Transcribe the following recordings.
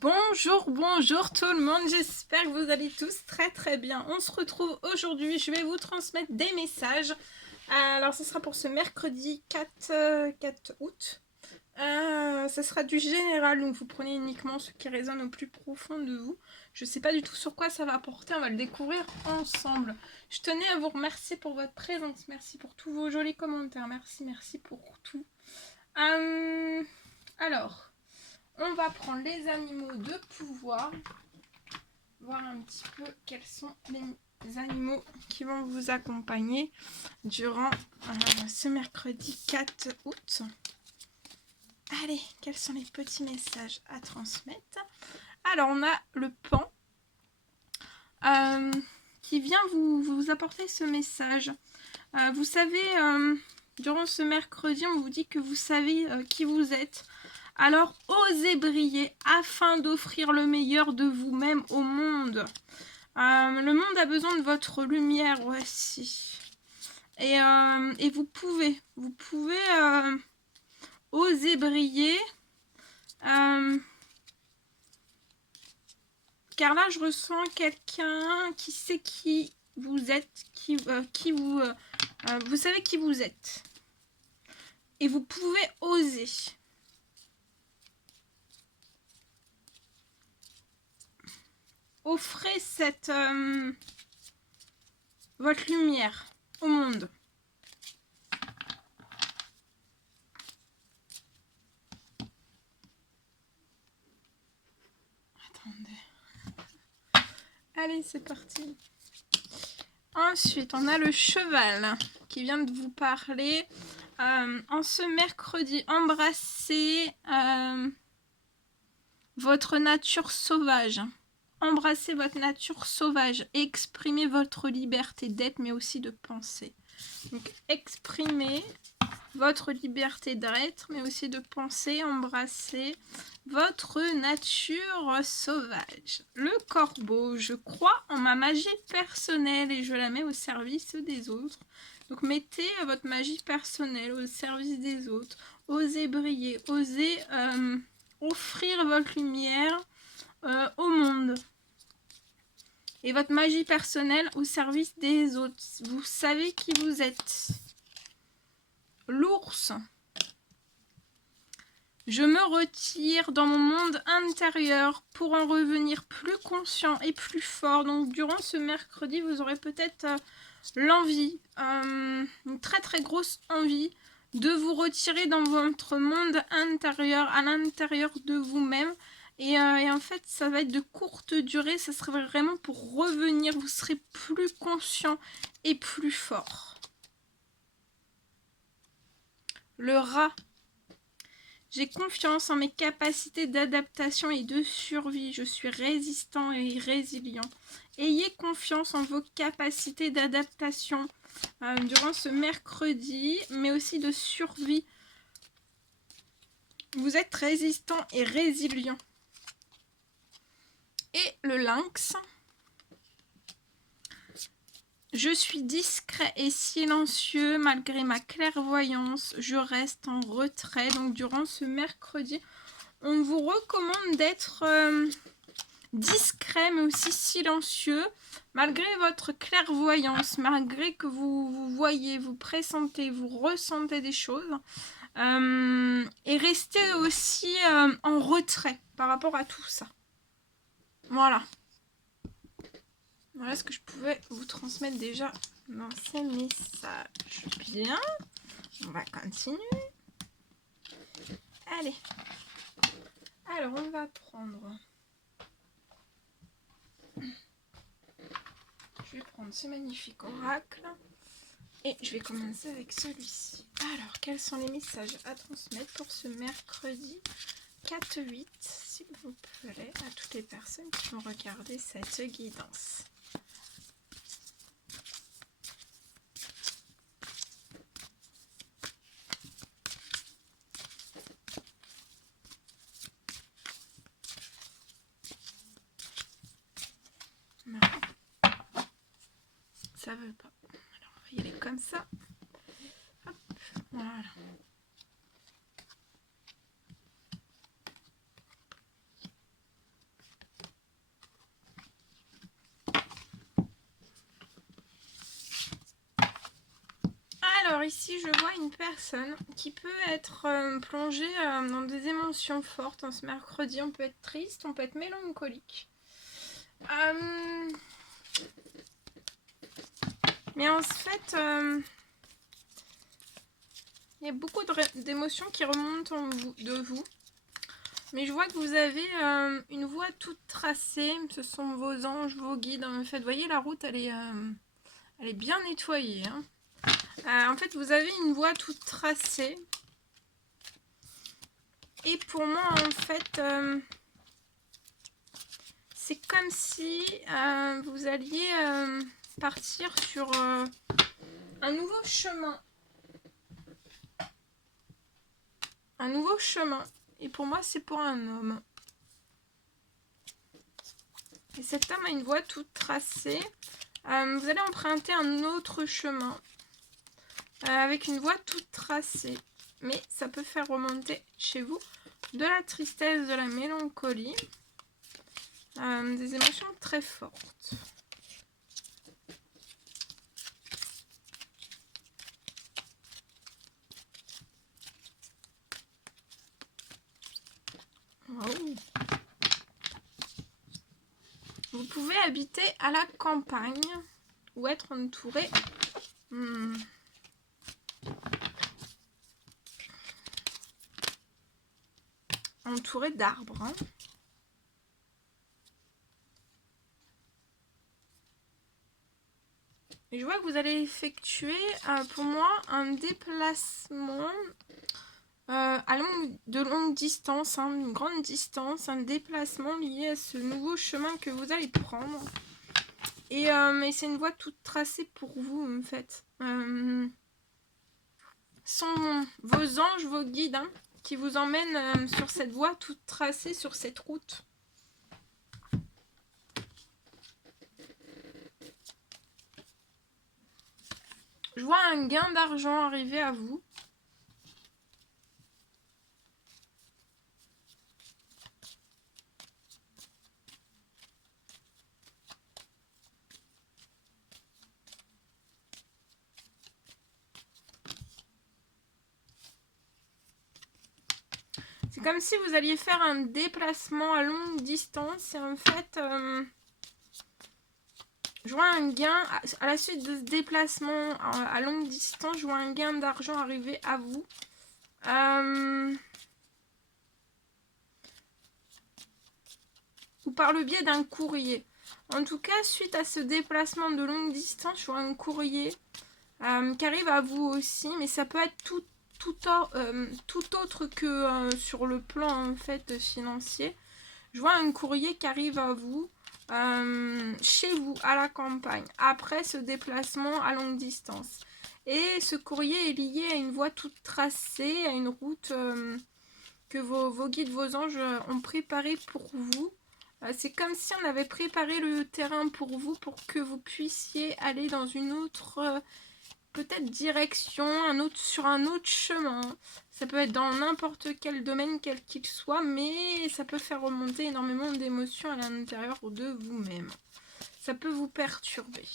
Bonjour tout le monde, j'espère que vous allez tous très bien. On se retrouve aujourd'hui, je vais vous transmettre des messages. Alors ce sera pour ce mercredi 4 août. Ça sera du général, donc vous prenez uniquement ce qui résonne au plus profond de vous. Je sais pas du tout sur quoi ça va porter, on va le découvrir ensemble. Je tenais à vous remercier pour votre présence, merci pour tous vos jolis commentaires, merci pour tout. Alors... on va prendre les animaux de pouvoir, voir un petit peu quels sont les animaux qui vont vous accompagner durant ce mercredi 4 août. Allez, quels sont les petits messages à transmettre? Alors, on a le pan qui vient vous apporter ce message. Vous savez, durant ce mercredi, on vous dit que vous savez qui vous êtes. Alors, osez briller afin d'offrir le meilleur de vous-même au monde. Le monde a besoin de votre lumière aussi. Et vous pouvez oser briller. Car là, je ressens quelqu'un qui sait qui vous êtes, vous savez qui vous êtes. Et vous pouvez oser. Offrez votre lumière au monde. Attendez. Allez, c'est parti. Ensuite, on a le cheval qui vient de vous parler. En ce mercredi, embrassez votre nature sauvage. Embrassez votre nature sauvage. Exprimez votre liberté d'être, mais aussi de penser. Donc, exprimez votre liberté d'être, mais aussi de penser. Embrassez votre nature sauvage. Le corbeau, je crois en ma magie personnelle et je la mets au service des autres. Donc, mettez votre magie personnelle au service des autres. Osez briller, osez offrir votre lumière au monde. Et votre magie personnelle au service des autres. Vous savez qui vous êtes. L'ours. Je me retire dans mon monde intérieur pour en revenir plus conscient et plus fort. Donc durant ce mercredi, vous aurez peut-être l'envie, une très grosse envie de vous retirer dans votre monde intérieur, à l'intérieur de vous-même. Et en fait, ça va être de courte durée, ça serait vraiment pour revenir, vous serez plus conscient et plus fort. Le rat. J'ai confiance en mes capacités d'adaptation et de survie. Je suis résistant et résilient. Ayez confiance en vos capacités d'adaptation durant ce mercredi, mais aussi de survie. Vous êtes résistant et résilient. Et le lynx. Je suis discret et silencieux malgré ma clairvoyance. Je reste en retrait. Donc durant ce mercredi, on vous recommande d'être discret mais aussi silencieux malgré votre clairvoyance, malgré que vous voyez, vous pressentez, vous ressentez des choses. Et restez aussi en retrait par rapport à tout ça. Voilà. Voilà ce que je pouvais vous transmettre déjà dans ces messages. Bien, on va continuer. Allez. Alors, on va prendre... je vais prendre ce magnifique oracle. Et je vais commencer avec celui-ci. Alors, quels sont les messages à transmettre pour ce mercredi 4-8, s'il vous plaît, à toutes les personnes qui vont regarder cette guidance. Non. Ça veut pas. Alors, on va y aller comme ça. Hop, voilà. ici, je vois une personne qui peut être plongée dans des émotions fortes en ce mercredi. On peut être triste, on peut être mélancolique. Mais en fait, il y a beaucoup d'émotions qui remontent de vous. Mais je vois que vous avez une voie toute tracée. Ce sont vos anges, vos guides. En fait, vous voyez, la route, elle est bien nettoyée. Hein. En fait, vous avez une voie toute tracée. Et pour moi, en fait, c'est comme si vous alliez partir sur un nouveau chemin. Un nouveau chemin. Et pour moi, c'est pour un homme. Et cet homme a une voie toute tracée. Vous allez emprunter un autre chemin. Avec une voie toute tracée. Mais ça peut faire remonter chez vous de la tristesse, de la mélancolie. Des émotions très fortes. Wow. Vous pouvez habiter à la campagne ou être entouré entouré d'arbres. Hein. Et je vois que vous allez effectuer pour moi un déplacement de longue distance, hein, une grande distance, un déplacement lié à ce nouveau chemin que vous allez prendre. Et c'est une voie toute tracée pour vous en fait. Sont vos anges, vos guides hein, qui vous emmènent sur cette voie toute tracée, sur cette route. Je vois un gain d'argent arriver à vous. C'est comme si vous alliez faire un déplacement à longue distance et en fait, je vois un gain, à la suite de ce déplacement à longue distance, je vois un gain d'argent arriver à vous. Ou par le biais d'un courrier. En tout cas, suite à ce déplacement de longue distance, je vois un courrier qui arrive à vous aussi, mais ça peut être tout autre que sur le plan en fait financier. Je vois un courrier qui arrive à vous, chez vous, à la campagne, après ce déplacement à longue distance. Et ce courrier est lié à une voie toute tracée, à une route que vos guides, vos anges ont préparée pour vous. C'est comme si on avait préparé le terrain pour vous, pour que vous puissiez aller dans une autre peut-être direction, sur un autre chemin. Ça peut être dans n'importe quel domaine, quel qu'il soit, mais ça peut faire remonter énormément d'émotions à l'intérieur de vous-même. Ça peut vous perturber.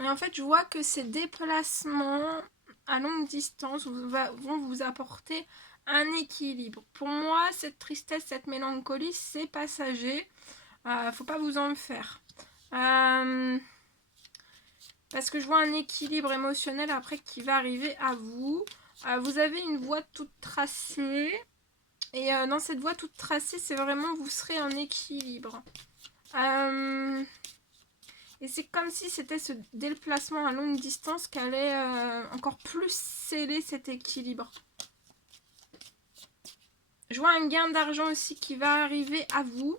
Et en fait, je vois que ces déplacements à longue distance vont vous apporter un équilibre. Pour moi, cette tristesse, cette mélancolie, c'est passager. Faut pas vous en faire. Parce que je vois un équilibre émotionnel après qui va arriver à vous. Vous avez une voie toute tracée. Et dans cette voie toute tracée, c'est vraiment vous serez en équilibre. Et c'est comme si c'était ce déplacement à longue distance qui allait encore plus sceller cet équilibre. Je vois un gain d'argent aussi qui va arriver à vous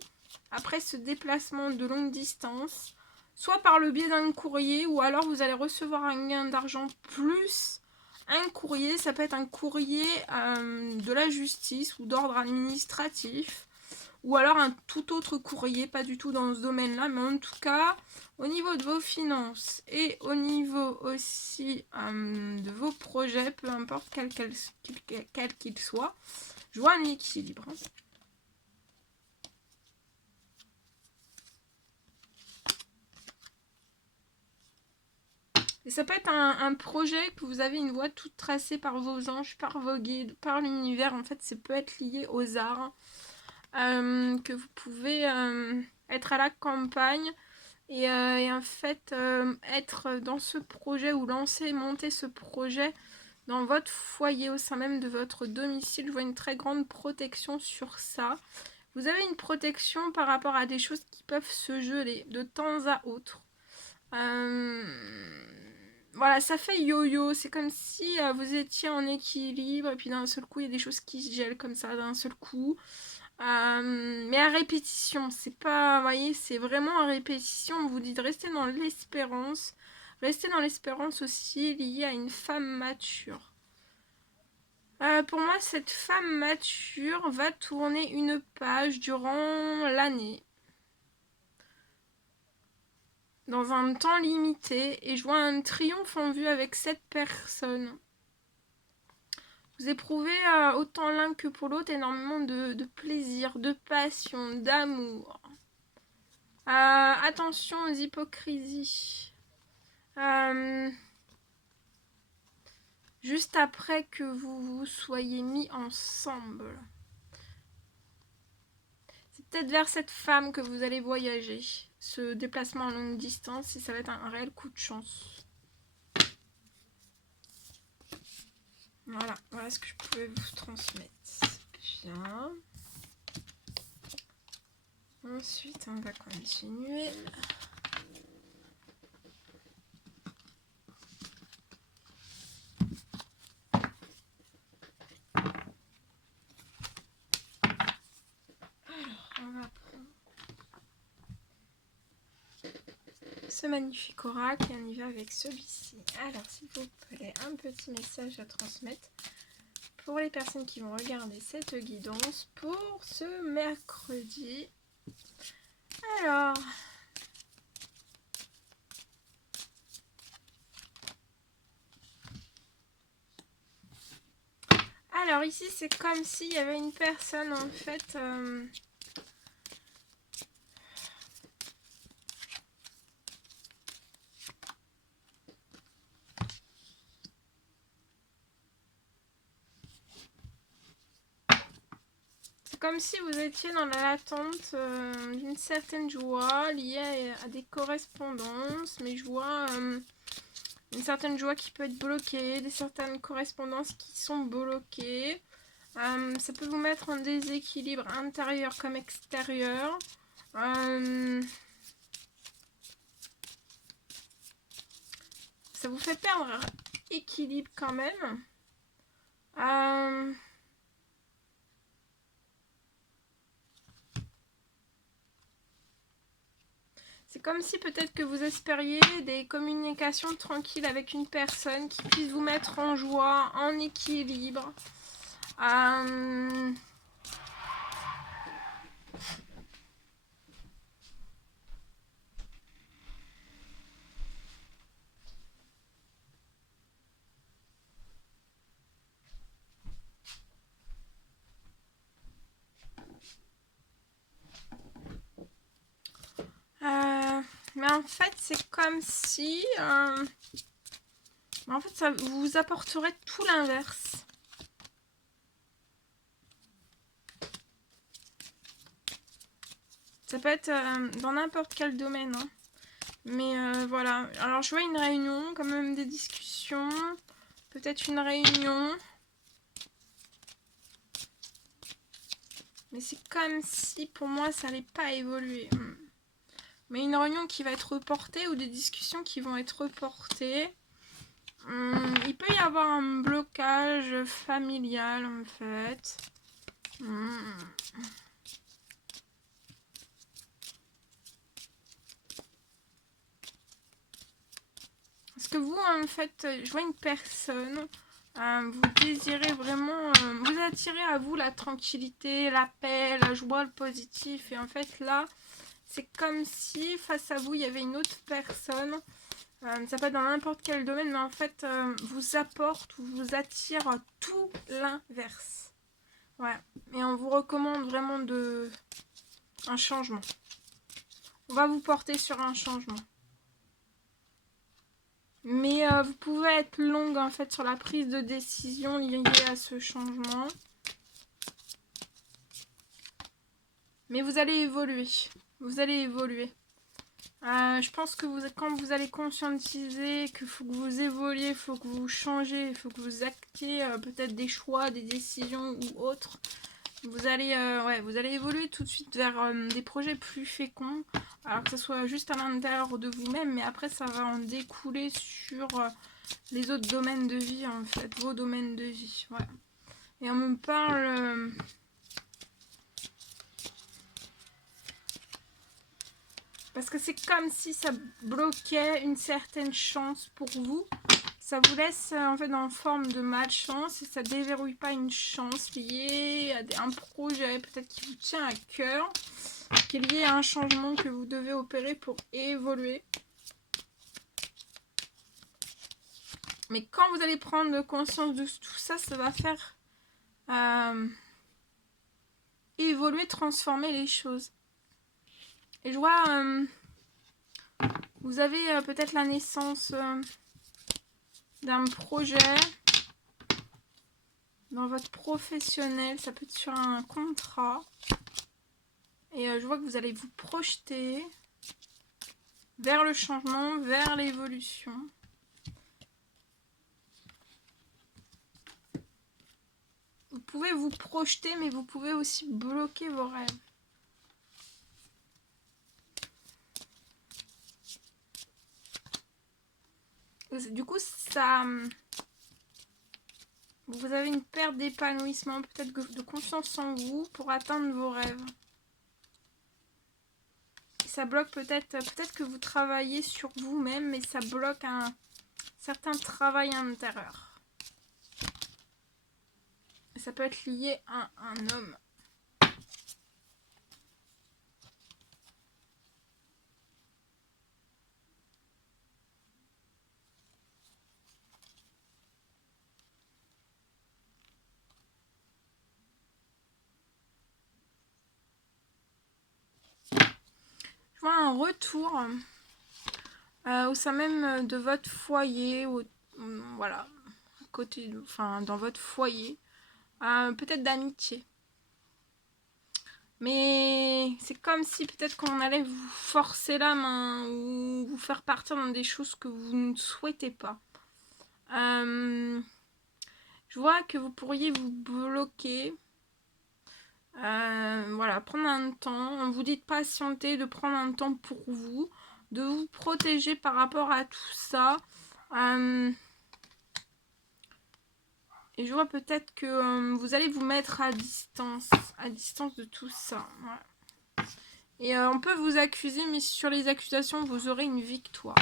après ce déplacement de longue distance. Soit par le biais d'un courrier, ou alors vous allez recevoir un gain d'argent plus un courrier. Ça peut être un courrier de la justice ou d'ordre administratif. Ou alors un tout autre courrier, pas du tout dans ce domaine-là. Mais en tout cas, au niveau de vos finances et au niveau aussi de vos projets, peu importe quel qu'il soit, je vois un équilibre. Et ça peut être un projet que vous avez une voie toute tracée par vos anges, par vos guides, par l'univers. En fait, ça peut être lié aux arts. Que vous pouvez être à la campagne et en fait être dans ce projet ou monter ce projet dans votre foyer au sein même de votre domicile. Je vois une très grande protection sur ça. Vous avez une protection par rapport à des choses qui peuvent se geler de temps à autre. Voilà, ça fait yo-yo. C'est comme si vous étiez en équilibre et puis d'un seul coup, il y a des choses qui se gèlent comme ça d'un seul coup. Mais à répétition, c'est pas, vous voyez, c'est vraiment à répétition. On vous dit de rester dans l'espérance. Rester dans l'espérance aussi liée à une femme mature. Pour moi, cette femme mature va tourner une page durant l'année. Dans un temps limité. Et je vois un triomphe en vue avec cette personne. Vous éprouvez autant l'un que pour l'autre énormément de plaisir, de passion, d'amour. Attention aux hypocrisies. Juste après que vous vous soyez mis ensemble. C'est peut-être vers cette femme que vous allez voyager. Ce déplacement à longue distance, et ça va être un réel coup de chance. Voilà ce que je pouvais vous transmettre. Bien. Ensuite, on va continuer. On va prendre ce magnifique oracle et on y va avec celui-ci. Alors, s'il vous plaît, un petit message à transmettre pour les personnes qui vont regarder cette guidance pour ce mercredi. Alors ici, c'est comme s'il y avait une personne en fait... C'est comme si vous étiez dans l'attente d'une certaine joie liée à des correspondances, mais je vois une certaine joie qui peut être bloquée, des certaines correspondances qui sont bloquées. Ça peut vous mettre en déséquilibre intérieur comme extérieur. Ça vous fait perdre équilibre quand même. C'est comme si peut-être que vous espériez des communications tranquilles avec une personne qui puisse vous mettre en joie, en équilibre. Mais en fait, c'est comme si... en fait, ça vous apporterait tout l'inverse. Ça peut être dans n'importe quel domaine. Hein. Mais voilà. Alors, je vois une réunion, quand même des discussions. Peut-être une réunion. Mais c'est comme si, pour moi, ça n'allait pas évoluer. Mais une réunion qui va être reportée ou des discussions qui vont être reportées. Il peut y avoir un blocage familial, en fait. Parce que vous, en fait, je vois une personne, vous désirez vraiment, vous attirez à vous la tranquillité, la paix, la joie, le positif. Et en fait, là, c'est comme si face à vous, il y avait une autre personne. Ça peut être dans n'importe quel domaine, mais en fait, vous apporte ou vous attire tout l'inverse. Ouais. Et on vous recommande vraiment un changement. On va vous porter sur un changement. Mais vous pouvez être longue en fait sur la prise de décision liée à ce changement. Mais vous allez évoluer. Vous allez évoluer. Je pense que quand vous allez conscientiser qu'il faut que vous évoluiez, il faut que vous changez, il faut que vous actiez peut-être des choix, des décisions ou autres. Vous allez évoluer tout de suite vers des projets plus féconds. Alors que ce soit juste à l'intérieur de vous-même, mais après ça va en découler sur les autres domaines de vie en fait, vos domaines de vie. Ouais. Et on me parle... parce que c'est comme si ça bloquait une certaine chance pour vous. Ça vous laisse en fait en forme de malchance et ça déverrouille pas une chance liée à un projet peut-être qui vous tient à cœur, qui est lié à un changement que vous devez opérer pour évoluer. Mais quand vous allez prendre conscience de tout ça, ça va faire évoluer, transformer les choses. Et je vois, vous avez peut-être la naissance d'un projet dans votre professionnel, ça peut être sur un contrat. Et je vois que vous allez vous projeter vers le changement, vers l'évolution. Vous pouvez vous projeter, mais vous pouvez aussi bloquer vos rêves. Du coup, ça... vous avez une perte d'épanouissement, peut-être de confiance en vous pour atteindre vos rêves. Et ça bloque peut-être que vous travaillez sur vous-même, mais ça bloque un certain travail intérieur. Et ça peut être lié à un homme. Je vois un retour au sein même de votre foyer, voilà, côté, enfin dans votre foyer, peut-être d'amitié. Mais c'est comme si peut-être qu'on allait vous forcer la main ou vous faire partir dans des choses que vous ne souhaitez pas. Je vois que vous pourriez vous bloquer. Voilà, prendre un temps. On vous dit de patienter, de prendre un temps pour vous, de vous protéger par rapport à tout ça. Et je vois peut-être que vous allez vous mettre à distance de tout ça. Voilà. Et on peut vous accuser, mais sur les accusations, vous aurez une victoire.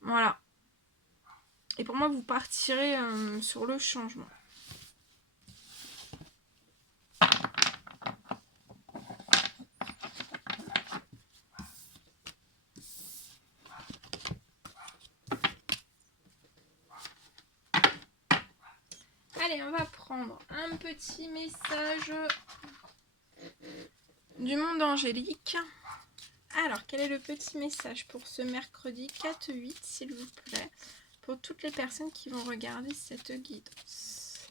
Voilà. Et pour moi, vous partirez sur le changement. Allez, on va prendre un petit message du monde angélique. Alors, quel est le petit message pour ce mercredi 4-8, s'il vous plaît, pour toutes les personnes qui vont regarder cette guidance.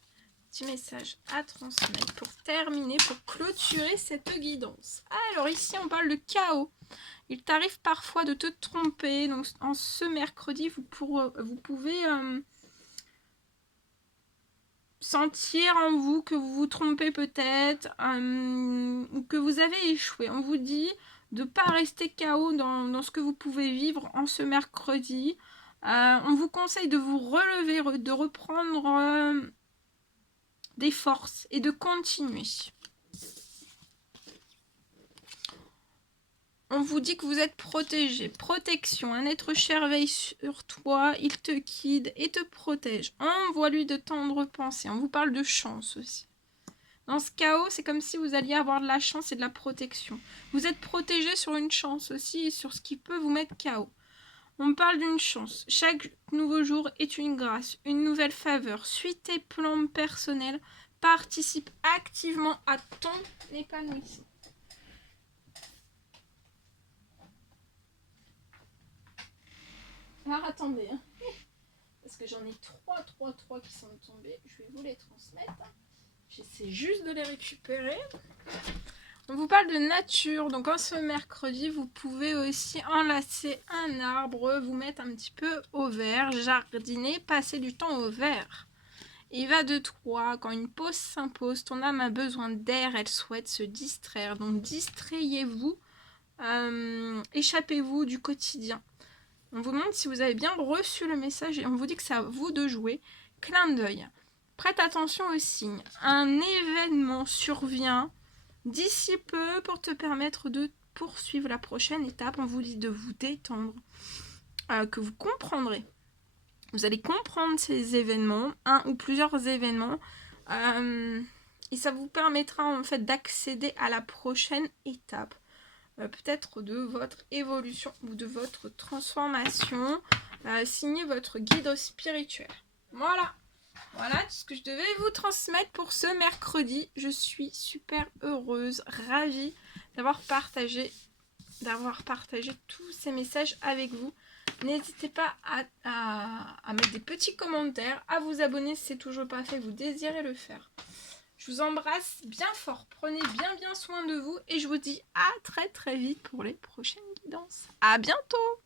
Petit message à transmettre pour terminer, pour clôturer cette guidance. Alors ici, on parle de chaos. Il t'arrive parfois de te tromper. Donc, en ce mercredi, vous pouvez sentir en vous que vous vous trompez peut-être ou que vous avez échoué. On vous dit de ne pas rester KO dans ce que vous pouvez vivre en ce mercredi. On vous conseille de vous relever, de reprendre des forces et de continuer. On vous dit que vous êtes protégé. Protection. Un être cher veille sur toi. Il te guide et te protège. Envoie-lui de tendres pensées. On vous parle de chance aussi. Dans ce chaos, c'est comme si vous alliez avoir de la chance et de la protection. Vous êtes protégé sur une chance aussi et sur ce qui peut vous mettre KO. On parle d'une chance. Chaque nouveau jour est une grâce, une nouvelle faveur. Suis tes plans personnels. Participe activement à ton épanouissement. Alors attendez, hein. Parce que j'en ai 3 qui sont tombés. Je vais vous les transmettre. J'essaie juste de les récupérer. On vous parle de nature. Donc en ce mercredi, vous pouvez aussi enlacer un arbre, vous mettre un petit peu au vert, jardiner, passer du temps au vert. Il va de toi, quand une pause s'impose, ton âme a besoin d'air, elle souhaite se distraire. Donc distrayez-vous, échappez-vous du quotidien. On vous demande si vous avez bien reçu le message et on vous dit que c'est à vous de jouer. Clin d'œil. Prête attention aux signes. Un événement survient d'ici peu pour te permettre de poursuivre la prochaine étape. On vous dit de vous détendre, que vous comprendrez. Vous allez comprendre ces événements, un ou plusieurs événements, et ça vous permettra en fait d'accéder à la prochaine étape. Peut-être de votre évolution ou de votre transformation. Signez votre guide spirituel. Voilà tout ce que je devais vous transmettre pour ce mercredi. Je suis super heureuse, ravie d'avoir partagé tous ces messages avec vous. N'hésitez pas à mettre des petits commentaires, à vous abonner si c'est toujours pas fait, vous désirez le faire. Je vous embrasse bien fort, prenez bien soin de vous et je vous dis à très vite pour les prochaines guidances. À bientôt!